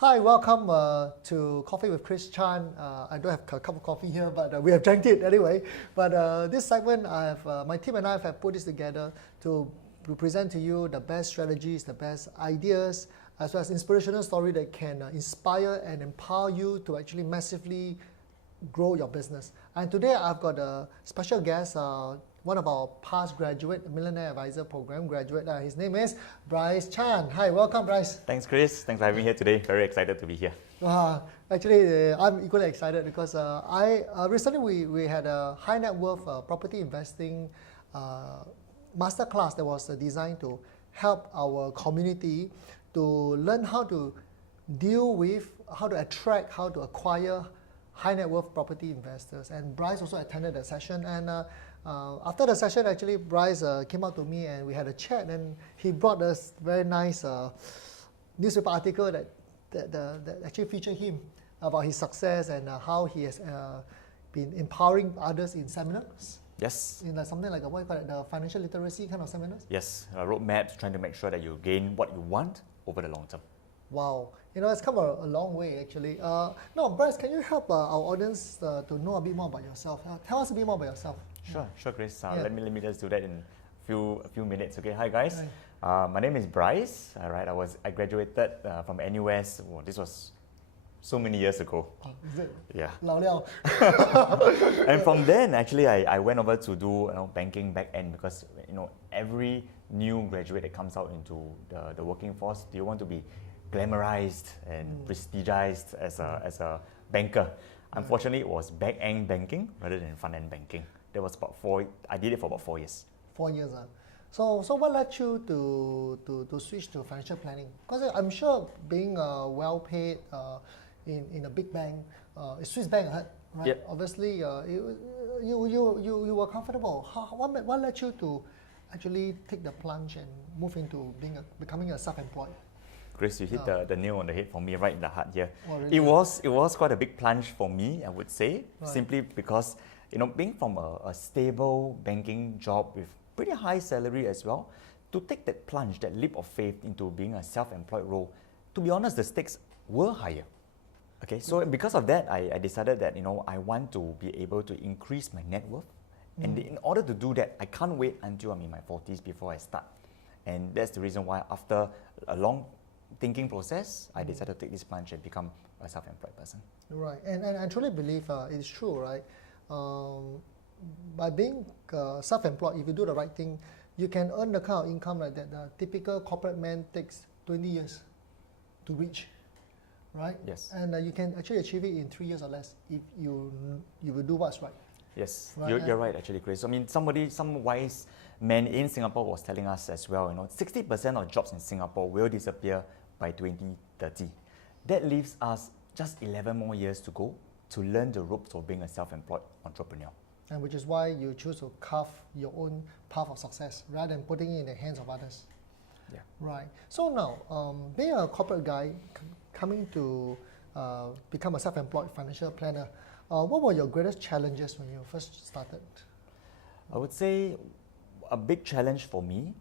Hi, welcome to Coffee with Chris Chan. I don't have a cup of coffee here, but we have drank it anyway. But this segment, my team and I have put this together to present to you the best strategies, the best ideas, as well as inspirational story that can inspire and empower you to actually massively grow your business. And today I've got a special guest, one of our past graduate, Millionaire Advisor Program graduate. His name is Bryce Chan. Hi, welcome Bryce. Thanks Chris, thanks for having me here today. Very excited to be here. Actually, I'm equally excited because recently we had a high net worth property investing masterclass that was designed to help our community to learn how to deal with, how to attract, how to acquire high net worth property investors. And Bryce also attended the session, and after the session actually Bryce came up to me and we had a chat, and he brought us very nice newspaper article that actually featured him about his success and how he has been empowering others in seminars. Yes. In something like what you call it, the financial literacy kind of seminars? Yes, roadmaps trying to make sure that you gain what you want over the long term. Wow, it's come a long way actually. Now, Bryce, can you help our audience to know a bit more about yourself? Tell us a bit more about yourself. Sure, Chris. Let me just do that in a few minutes. Okay, hi guys. My name is Bryce. I graduated from NUS. Well, this was so many years ago. Oh, is it? Yeah. Lao liao. And from then, actually, I went over to do banking back end, because every new graduate that comes out into the working force, they want to be glamorized and prestigized as a banker. Unfortunately, it was back end banking rather than front end banking. That was I did it for about 4 years. 4 years. So what led you to switch to financial planning? Because I'm sure being well paid in a big bank, a Swiss bank, right? Yep. Obviously, you were comfortable. What led you to actually take the plunge and move into becoming a self-employed? Chris, you hit the nail on the head for me, right in the heart here. Oh, really? It was quite a big plunge for me, I would say, simply because being from a stable banking job with pretty high salary as well, to take that plunge, that leap of faith into being a self-employed role, to be honest, the stakes were higher. Okay, so because of that, I decided that I want to be able to increase my net worth, and in order to do that, I can't wait until I'm in my 40s before I start. And that's the reason why, after a long thinking process, I decided to take this plunge and become a self-employed person. Right, and I truly believe it's true, right? By being self-employed, if you do the right thing, you can earn the kind of income like that the typical corporate man takes 20 years to reach, right? Yes. And you can actually achieve it in 3 years or less if you will do what's right. Yes, right? You're right actually, Chris. I mean, some wise man in Singapore was telling us as well, 60% of jobs in Singapore will disappear by 2030. That leaves us just 11 more years to go to learn the ropes of being a self-employed entrepreneur. And which is why you choose to carve your own path of success rather than putting it in the hands of others. Yeah. Right. So now, being a corporate guy, coming to become a self-employed financial planner, what were your greatest challenges when you first started? I would say a big challenge for me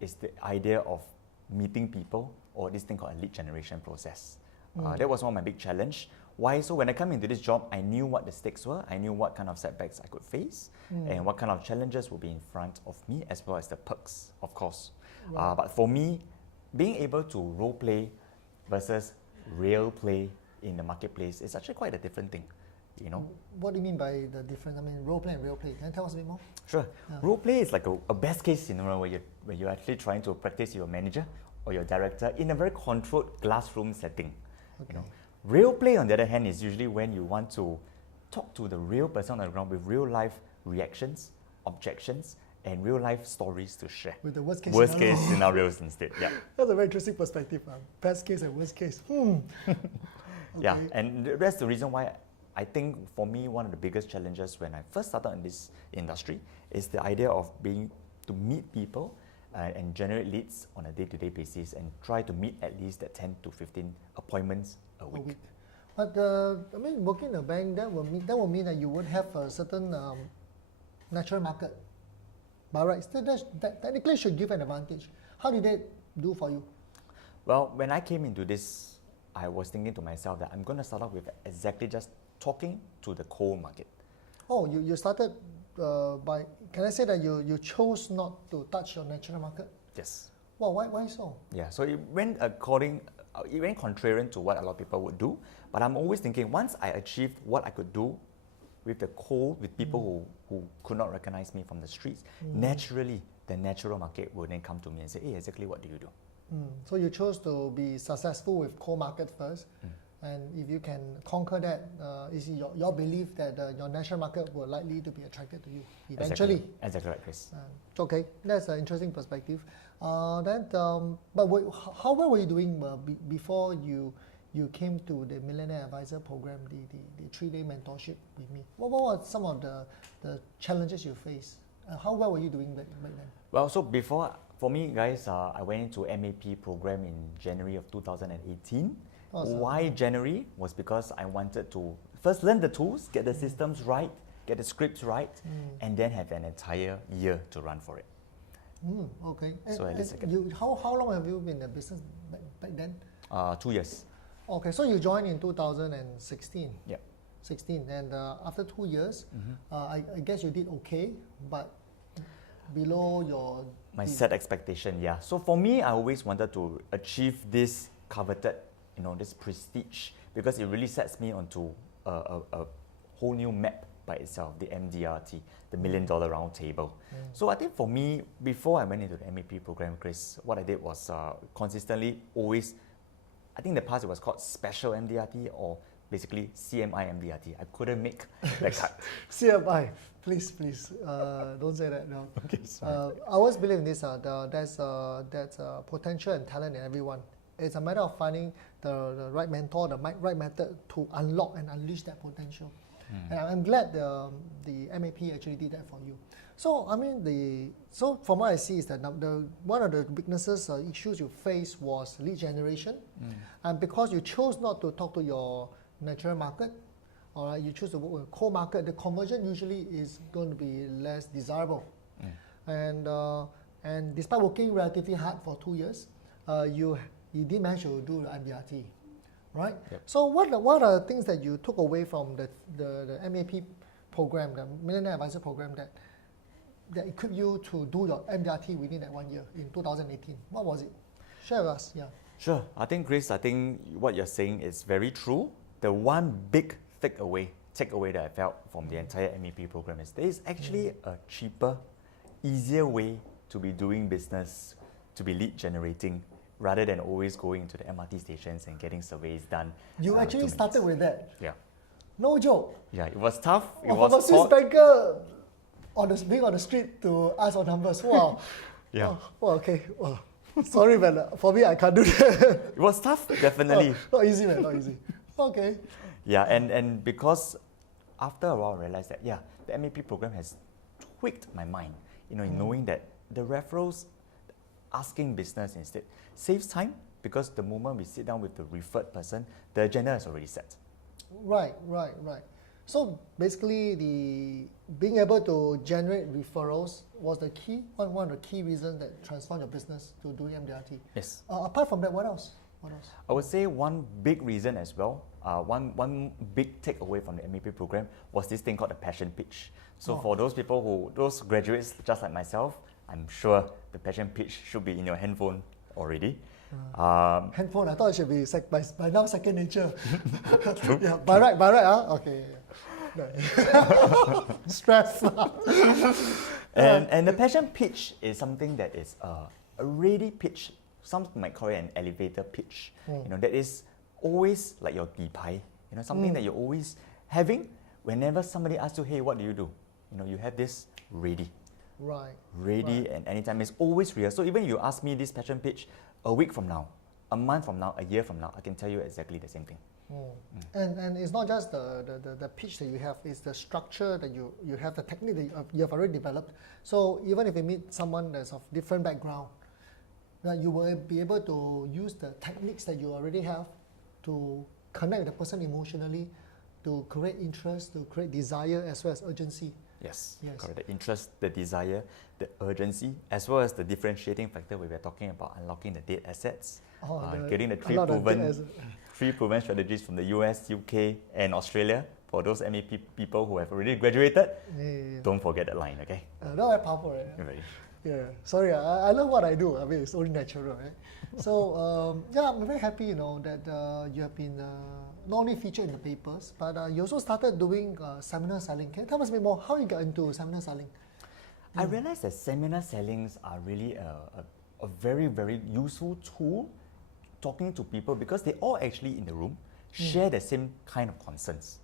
is the idea of meeting people, or this thing called a lead generation process. That was one of my big challenge. Why? So when I come into this job, I knew what the stakes were, I knew what kind of setbacks I could face, and what kind of challenges would be in front of me, as well as the perks, of course. Right. But for me, being able to role play versus real play in the marketplace is actually quite a different thing. What do you mean by the difference? I mean, role play and real play. Can you tell us a bit more? Sure. Role play is like a best case scenario where you're actually trying to practice your manager or your director in a very controlled classroom setting. Okay. Real play, on the other hand, is usually when you want to talk to the real person on the ground with real life reactions, objections, and real life stories to share. With the worst case scenarios instead. Yeah. That's a very interesting perspective. Best case and worst case. Okay. Yeah, and that's the reason why I think for me, one of the biggest challenges when I first started in this industry is the idea of to meet people and generate leads on a day-to-day basis, and try to meet at least that 10 to 15 appointments a week. But working in a bank, that will mean that you would have a certain natural market. But right, still that technically should give an advantage. How did that do for you? Well, when I came into this I was thinking to myself that I'm going to start off with exactly just talking to the coal market. Oh, you started by, can I say that you chose not to touch your natural market? Yes. Well, why so? Yeah, so it went contrarian to what a lot of people would do. But I'm always thinking, once I achieved what I could do with the coal, with people who could not recognize me from the streets, naturally, the natural market will then come to me and say, hey, exactly what do you do? So you chose to be successful with coal market first. And if you can conquer that, is it your belief that your national market will likely to be attracted to you eventually? Exactly right, Chris. Okay, that's an interesting perspective. But how well were you doing before you came to the Millionaire Advisor program, the 3-day mentorship with me? What were some of the challenges you faced? How well were you doing back then? Well, so for me, guys, I went into MAP program in January of 2018. Awesome. Why January? Was because I wanted to first learn the tools, get the systems right, get the scripts right, and then have an entire year to run for it. Okay. So at least how long have you been in the business back then? 2 years. Okay, so you joined in 2016. Yeah. 16, and after 2 years, I guess you did okay, but below your my set expectation, yeah. So for me, I always wanted to achieve this coveted, this prestige, because it really sets me onto a whole new map by itself, the MDRT, the $1 Million Round Table. So I think for me, before I went into the MAP program, Chris, what I did was consistently always, I think in the past it was called Special MDRT or basically CMI MDRT. I couldn't make that cut. CMI, please, don't say that now. Okay, sorry. I always believe in this, there's potential and talent in everyone. It's a matter of finding the right mentor, the right method to unlock and unleash that potential. And I'm glad the MAP actually did that for you. So I mean, so from what I see is that one of the weaknesses, issues you faced was lead generation, and because you chose not to talk to your natural market, all right, you choose to work with coal market, the conversion usually is going to be less desirable. And despite working relatively hard for 2 years, you did manage to do the MDRT, right? Yep. So what are the things that you took away from the MAP program, the Millionaire Advisor program, that equipped you to do your MDRT within that 1 year in 2018? What was it? Share with us, yeah. Sure. I think, Chris, what you're saying is very true. The one big takeaway that I felt from the entire MAP program is there is actually a cheaper, easier way to be doing business, to be lead generating, rather than always going to the MRT stations and getting surveys done. You actually started with that? Yeah. No joke? Yeah, it was tough. From a Swiss banker being on the street to ask for numbers. Wow. Yeah. Oh, okay. Wow. Sorry, man. For me, I can't do that. It was tough, definitely. Not easy, man. Not easy. Okay. Yeah, and because after a while I realized that, the MAP program has tweaked my mind, in knowing that the referrals, asking business instead, saves time, because the moment we sit down with the referred person, the agenda is already set. Right. So basically, being able to generate referrals was the key, one of the key reasons that transformed your business to doing MDRT. Yes. Apart from that, what else? I would say one big reason as well, one big takeaway from the MAP program was this thing called the passion pitch. So for those graduates just like myself, I'm sure the passion pitch should be in your handphone already. Handphone, I thought it should be by now second nature. Yeah, by right, okay. Stress. And the passion pitch is something that is a ready pitch. Some might call it an elevator pitch. That is always like your DPI. Something that you're always having whenever somebody asks you, hey, what do? You have this ready. Right. Ready, and anytime. It's always real. So even if you ask me this passion pitch a week from now, a month from now, a year from now, I can tell you exactly the same thing. And it's not just the pitch that you have, it's the structure that you have, the technique that you have already developed. So even if you meet someone that's of different background, that you will be able to use the techniques that you already have to connect with the person emotionally, to create interest, to create desire as well as urgency. Yes. Correct. The interest, the desire, the urgency, as well as the 3 proven strategies from the US, UK, and Australia. For those MEP people who have already graduated, don't forget that line, okay? Not very powerful, right? Very. Yeah, sorry, I love what I do. I mean, it's only natural, right? So, yeah, I'm very happy, that you have been not only featured in the papers, but you also started doing seminar selling. Can you tell us a bit more how you got into seminar selling? I realized that seminar sellings are really a very, very useful tool talking to people because they all actually in the room share the same kind of concerns.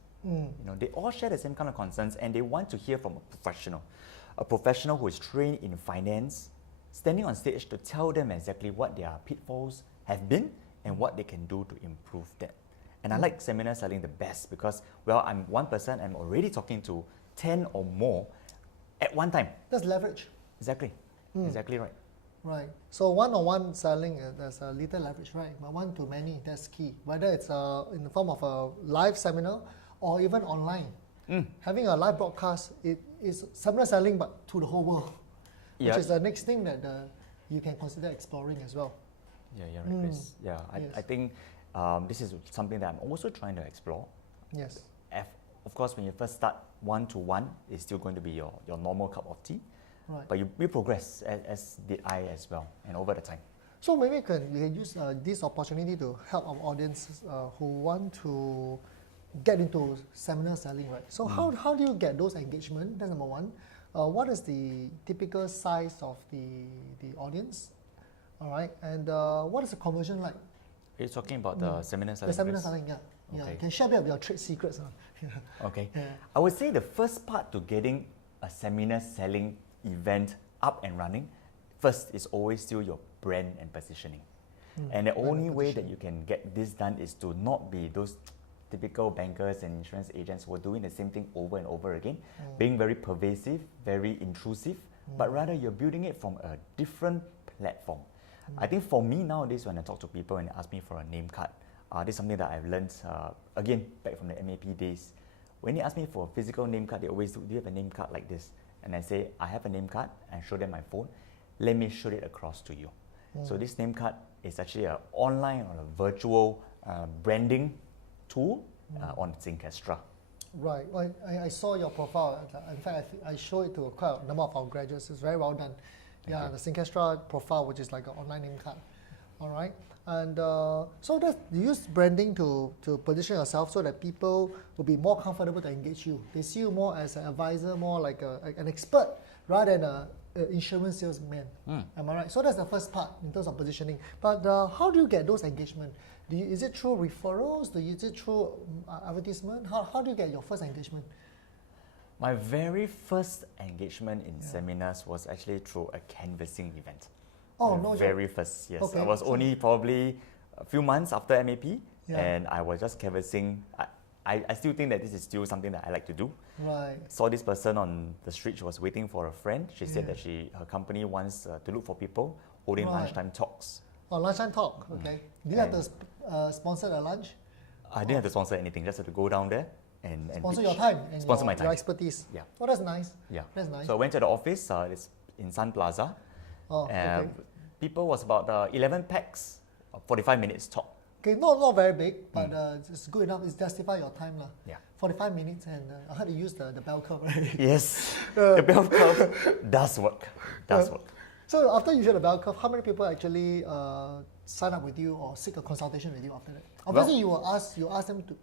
They all share the same kind of concerns and they want to hear from a professional who is trained in finance, standing on stage to tell them exactly what their pitfalls have been and what they can do to improve that. And I like seminar selling the best because, well, I'm one person, I'm already talking to 10 or more at one time. That's leverage. Exactly. Exactly right. Right. So one-on-one selling, there's a little leverage, right? But one-to-many, that's key. Whether it's in the form of a live seminar or even online. Having a live broadcast, it is seminar selling but to the whole world, which is the next thing that you can consider exploring as well. Yeah, you're right, Chris. Yeah, I think this is something that I'm also trying to explore. Yes. Of course, when you first start one-to-one, it's still going to be your normal cup of tea. Right. But you progress, as did I as well, and over the time. So maybe we can use this opportunity to help our audience who want to get into seminar selling, right? So how do you get those engagement? That's number one. What is the typical size of the audience? All right, and what is the conversion like? You're talking about the seminar selling? The seminar selling, yeah. Okay. You can share a bit of your trade secrets. Okay. Yeah. I would say the first part to getting a seminar selling event up and running, first is always still your brand and positioning. And the only way that you can get this done is to not be those typical bankers and insurance agents who are doing the same thing over and over again, being very pervasive, very intrusive, but rather you're building it from a different platform. I think for me nowadays, when I talk to people and they ask me for a name card, this is something that I've learned, again, back from the MAP days. When they ask me for a physical name card, they always do you have a name card like this? And I say, I have a name card, and show them my phone. Let me show it across to you. So this name card is actually an online or a virtual branding tool on Syncastra. Right. Well, I saw your profile. In fact, I show it to quite a number of our graduates. It's very well done. Thank you. The Syncastra profile, which is like an online name card. All right. And so you use branding to position yourself so that people will be more comfortable to engage you. They see you more as an advisor, more like an expert rather than an insurance salesman. Am I right? So that's the first part in terms of positioning. But how do you get those engagement? Is it through referrals? Is it through advertisement? How do you get your first engagement? My very first engagement in seminars was actually through a canvassing event. Oh, The no very joke. first, yes. Okay. I was only probably a few months after MAP, Yeah. and I was just canvassing. I still think that this is still something that I like to do. Right. Saw this person on the street. She was waiting for a friend. She said that her company wants to look for people holding Right. lunchtime talks. Oh, lunchtime talk. Okay. Do you have to sponsor the lunch? I didn't have to sponsor anything. Just had to go down there and Sponsor pitch. your time and Sponsor my time. your expertise. Yeah. Oh, that's nice. Yeah. That's nice. So I went to the office. It's in Sun Plaza. Oh, okay. People was about 11 packs, 45 minutes talk. Okay, not very big, but it's good enough. It's justify your time. Yeah. 45 minutes, and I had to use the bell curve, right? Yes, the bell curve does work. Does work. So after you share the bell curve, how many people actually sign up with you or seek a consultation with you after that? Obviously, you ask them to,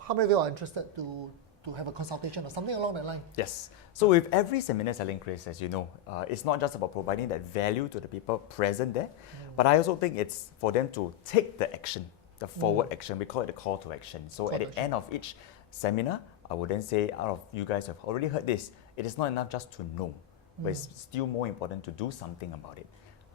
how many people are interested to have a consultation or something along that line. Yes. So with every seminar selling, Chris, as you know, it's not just about providing that value to the people present there, but I also think it's for them to take the action, the forward action. We call it the call to action. So at the end of each seminar, I would then say, out of you guys have already heard this, it is not enough just to know, but it's still more important to do something about it.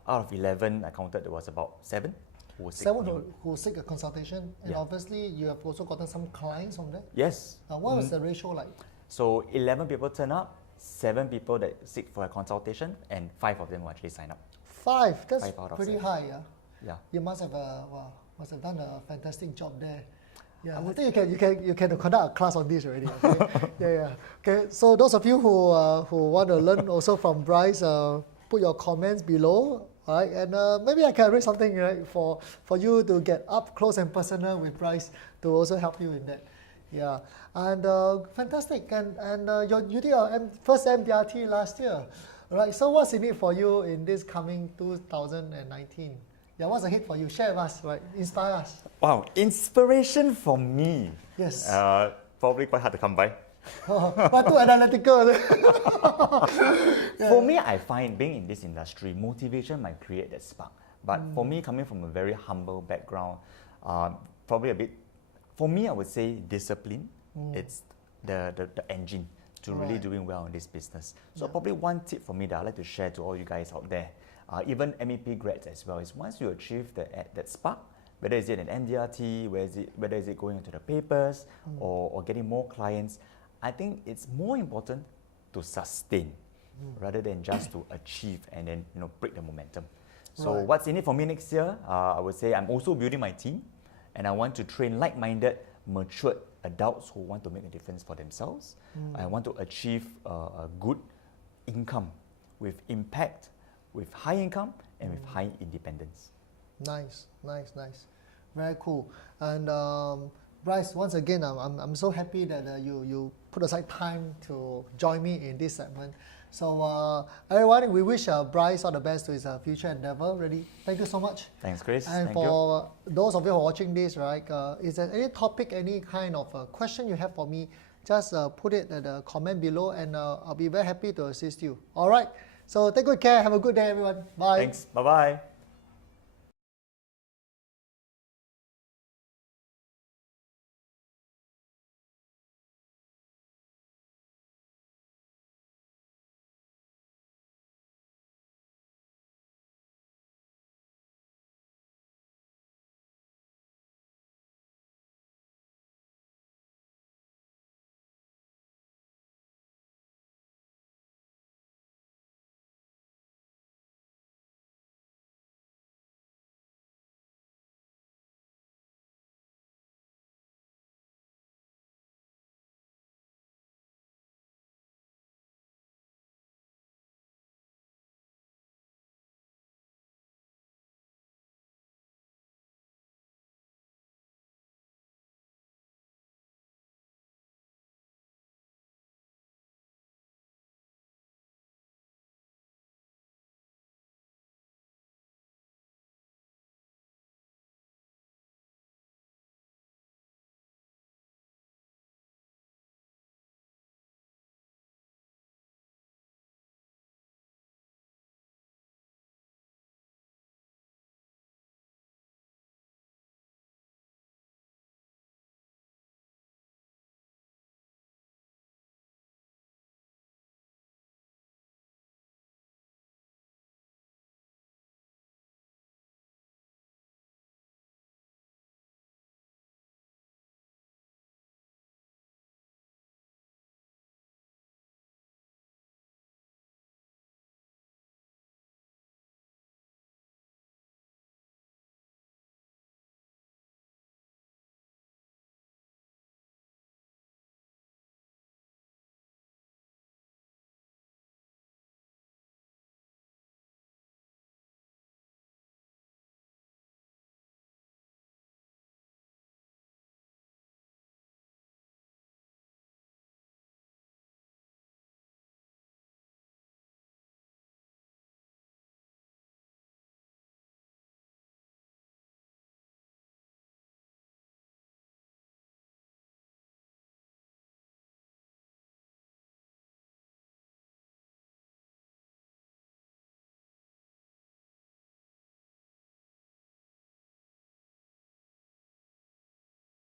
Out of 11, I counted there was about 7 who were sick. 7 who seek a consultation, and Yeah. obviously you have also gotten some clients from that. Yes. What was the ratio like? So 11 people turn up, 7 people that seek for a consultation, and 5 of them will actually sign up. 5. That's 5 out of pretty 7. high. Yeah. Yeah. You must have done a fantastic job there. Yeah, I think you can conduct a class on this already. Okay? yeah. Okay, so those of you who want to learn also from Bryce, put your comments below All right, and maybe I can arrange something, right, for you to get up close and personal with Bryce to also help you in that. Yeah, and fantastic. And you did your first MDRT last year, right? So what's in it for you in this coming 2019? Yeah, what's ahead for you? Share with us, right? Inspire us. Wow, inspiration for me. Yes. Probably quite hard to come by. But too analytical. For me, I find being in this industry, motivation might create that spark. But for me, coming from a very humble background, probably a bit, for me, I would say discipline. It's the engine to really doing well in this business. So probably one tip for me that I'd like to share to all you guys out there, even MEP grads as well, is once you achieve that spark, whether is it an MDRT, whether is it going into the papers or getting more clients, I think it's more important to sustain rather than just to achieve and then break the momentum. So what's in it for me next year? I would say I'm also building my team, and I want to train like-minded, matured adults who want to make a difference for themselves. I want to achieve a good income with impact, with high income, and with high independence. Nice. Very cool. And Bryce, once again, I'm so happy that you put aside time to join me in this segment. So everyone, we wish Bryce all the best to his future endeavor. Really, thank you so much. Thanks, Chris. And thank for those of you who are watching this, right, is there any topic, any kind of question you have for me, just put it in the comment below, and I'll be very happy to assist you. All right. So take good care. Have a good day, everyone. Bye. Thanks. Bye-bye.